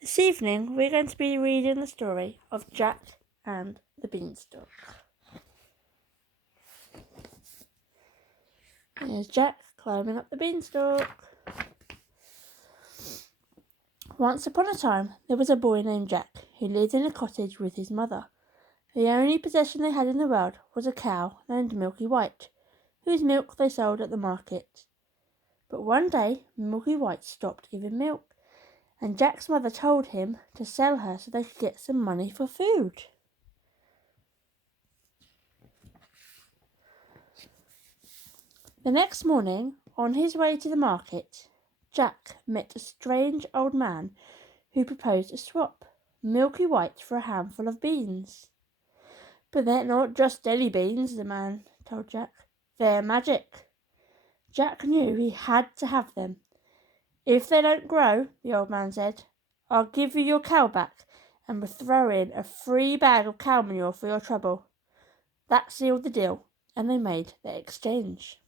This evening we're going to be reading the story of Jack and the Beanstalk. Here's Jack climbing up the beanstalk. Once upon a time there was a boy named Jack who lived in a cottage with his mother. The only possession they had in the world was a cow named Milky White, whose milk they sold at the market. But one day Milky White stopped giving milk, and Jack's mother told him to sell her so they could get some money for food. The next morning, on his way to the market, Jack met a strange old man who proposed a swap, Milky White for a handful of beans. "But they're not just any beans," the man told Jack. "They're magic." Jack knew he had to have them. "If they don't grow," the old man said, "I'll give you your cow back and will throw in a free bag of cow manure for your trouble." That sealed the deal, and they made their exchange.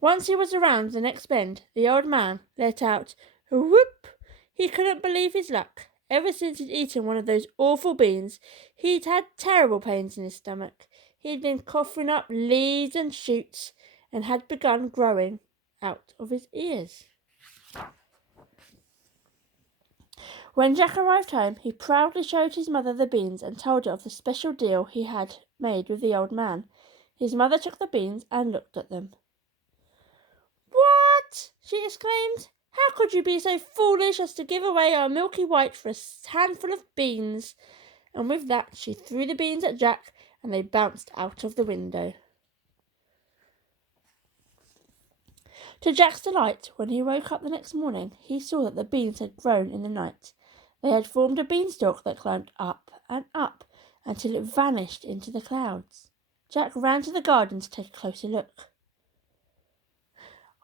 Once he was around the next bend, the old man let out a whoop. He couldn't believe his luck. Ever since he'd eaten one of those awful beans, he'd had terrible pains in his stomach. He'd been coughing up leaves and shoots, and had begun growing out of his ears. When Jack arrived home, he proudly showed his mother the beans and told her of the special deal he had made with the old man. His mother took the beans and looked at them. "What?" she exclaimed. "How could you be so foolish as to give away our Milky White for a handful of beans?" And with that she threw the beans at Jack, and they bounced out of the window. To Jack's delight, when he woke up the next morning, he saw that the beans had grown in the night. They had formed a beanstalk that climbed up and up until it vanished into the clouds. Jack ran to the garden to take a closer look.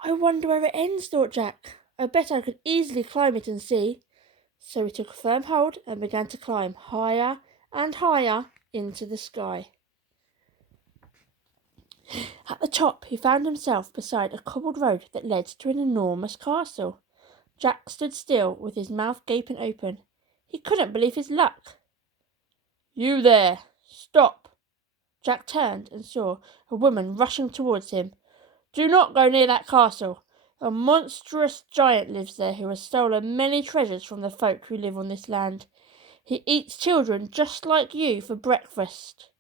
"I wonder where it ends," thought Jack. "I bet I could easily climb it and see." So he took a firm hold and began to climb higher and higher into the sky. At the top he found himself beside a cobbled road that led to an enormous castle. Jack stood still with his mouth gaping open. He couldn't believe his luck. "You there! Stop!" Jack turned and saw a woman rushing towards him. "Do not go near that castle. A monstrous giant lives there who has stolen many treasures from the folk who live on this land. He eats children just like you for breakfast."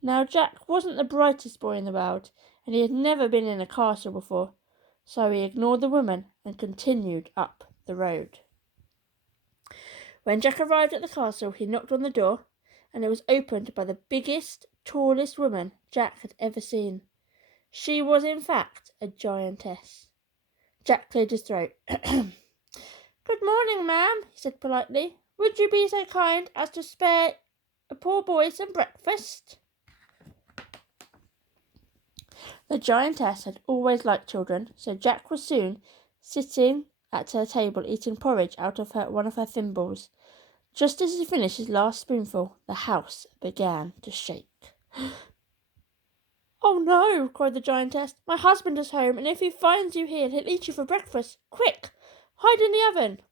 Now Jack wasn't the brightest boy in the world, and he had never been in a castle before, so he ignored the woman and continued up the road. When Jack arrived at the castle, he knocked on the door, and it was opened by the biggest, tallest woman Jack had ever seen. She was, in fact, a giantess. Jack cleared his throat. "Good morning, ma'am," he said politely. "Would you be so kind as to spare a poor boy some breakfast?" The giantess had always liked children, so Jack was soon sitting at her table eating porridge out of one of her thimbles. Just as he finished his last spoonful, the house began to shake. "Oh no," cried the giantess. "My husband is home, and if he finds you here, he'll eat you for breakfast. Quick, hide in the oven."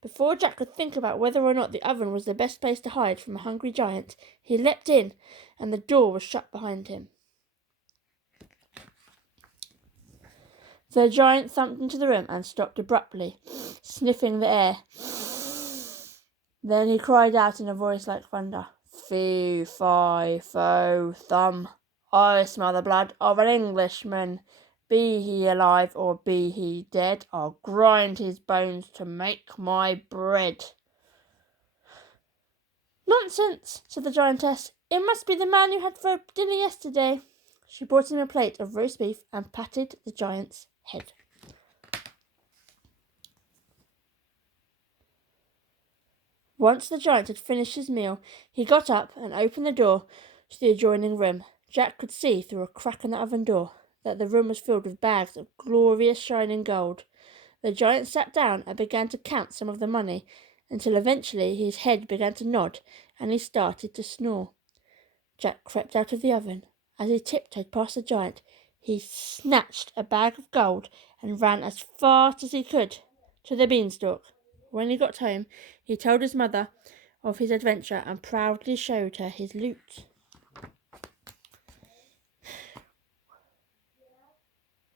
Before Jack could think about whether or not the oven was the best place to hide from a hungry giant, he leapt in, and the door was shut behind him. The giant thumped into the room and stopped abruptly, sniffing the air. Then he cried out in a voice like thunder, "Fee, fi, fo, thum. I smell the blood of an Englishman. Be he alive or be he dead, I'll grind his bones to make my bread." "Nonsense," said the giantess. "It must be the man you had for dinner yesterday." She brought him a plate of roast beef and patted the giant's head. Once the giant had finished his meal, he got up and opened the door to the adjoining room. Jack could see through a crack in the oven door that the room was filled with bags of glorious shining gold. The giant sat down and began to count some of the money until eventually his head began to nod and he started to snore. Jack crept out of the oven. As he tiptoed past the giant, he snatched a bag of gold and ran as fast as he could to the beanstalk. When he got home, he told his mother of his adventure and proudly showed her his loot.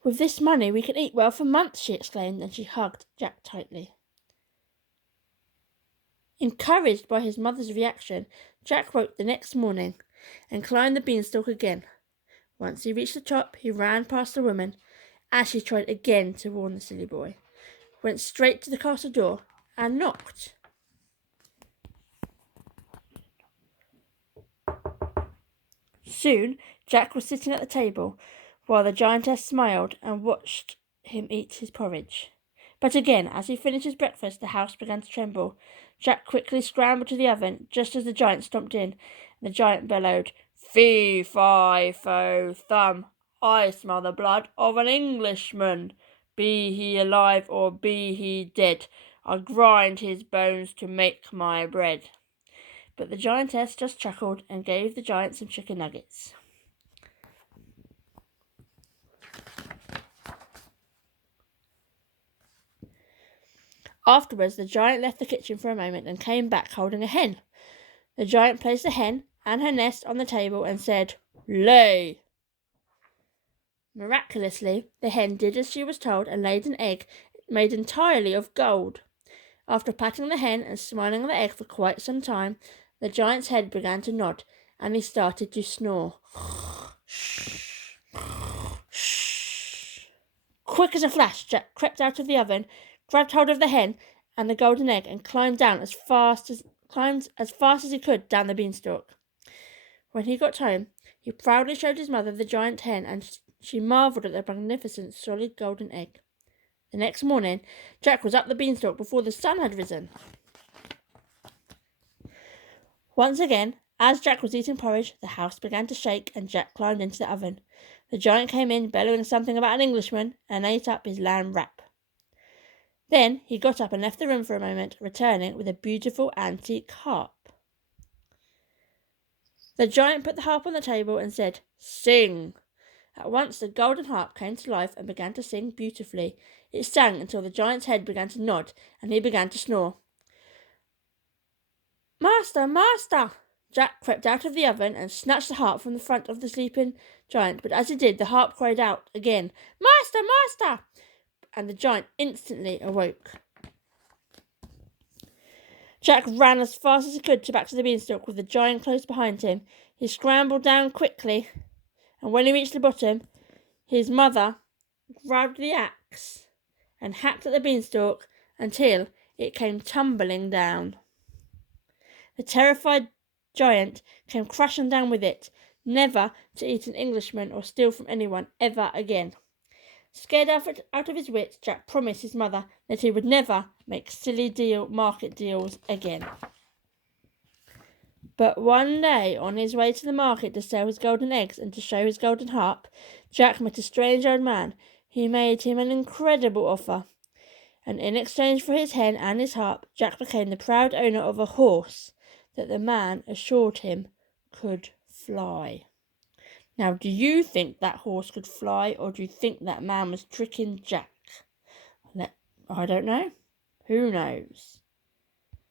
"With this money we can eat well for months," she exclaimed, and she hugged Jack tightly. Encouraged by his mother's reaction, Jack woke the next morning and climbed the beanstalk again. Once he reached the top, he ran past the woman, as she tried again to warn the silly boy, went straight to the castle door and knocked. Soon Jack was sitting at the table, while the giantess smiled and watched him eat his porridge. But again, as he finished his breakfast, the house began to tremble. Jack quickly scrambled to the oven, just as the giant stomped in, and the giant bellowed, "Fee, fi, fo, thum, I smell the blood of an Englishman. Be he alive or be he dead, I grind his bones to make my bread." But the giantess just chuckled and gave the giant some chicken nuggets. Afterwards, the giant left the kitchen for a moment and came back holding a hen. The giant placed the hen and her nest on the table and said, "Lay!" Miraculously, the hen did as she was told and laid an egg made entirely of gold. After patting the hen and smiling at the egg for quite some time, the giant's head began to nod and he started to snore. Quick as a flash, Jack crept out of the oven, grabbed hold of the hen and the golden egg, and climbed as fast as he could down the beanstalk. When he got home, he proudly showed his mother the giant hen, and she marvelled at the magnificent solid golden egg. The next morning, Jack was up the beanstalk before the sun had risen. Once again, as Jack was eating porridge, the house began to shake and Jack climbed into the oven. The giant came in, bellowing something about an Englishman, and ate up his lamb wrap. Then he got up and left the room for a moment, returning with a beautiful antique harp. The giant put the harp on the table and said, "Sing!" At once the golden harp came to life and began to sing beautifully. It sang until the giant's head began to nod and he began to snore. "Master, master!" Jack crept out of the oven and snatched the harp from the front of the sleeping giant, but as he did, the harp cried out again, "Master, master!" and the giant instantly awoke. Jack ran as fast as he could back to the beanstalk with the giant close behind him. He scrambled down quickly, and when he reached the bottom, his mother grabbed the axe and hacked at the beanstalk until it came tumbling down. The terrified giant came crashing down with it, never to eat an Englishman or steal from anyone ever again. Scared out of his wits, Jack promised his mother that he would never make silly market deals again. But one day, on his way to the market to sell his golden eggs and to show his golden harp, Jack met a strange old man. He made him an incredible offer, and in exchange for his hen and his harp, Jack became the proud owner of a horse that the man assured him could fly. Now, do you think that horse could fly, or do you think that man was tricking Jack? I don't know. Who knows?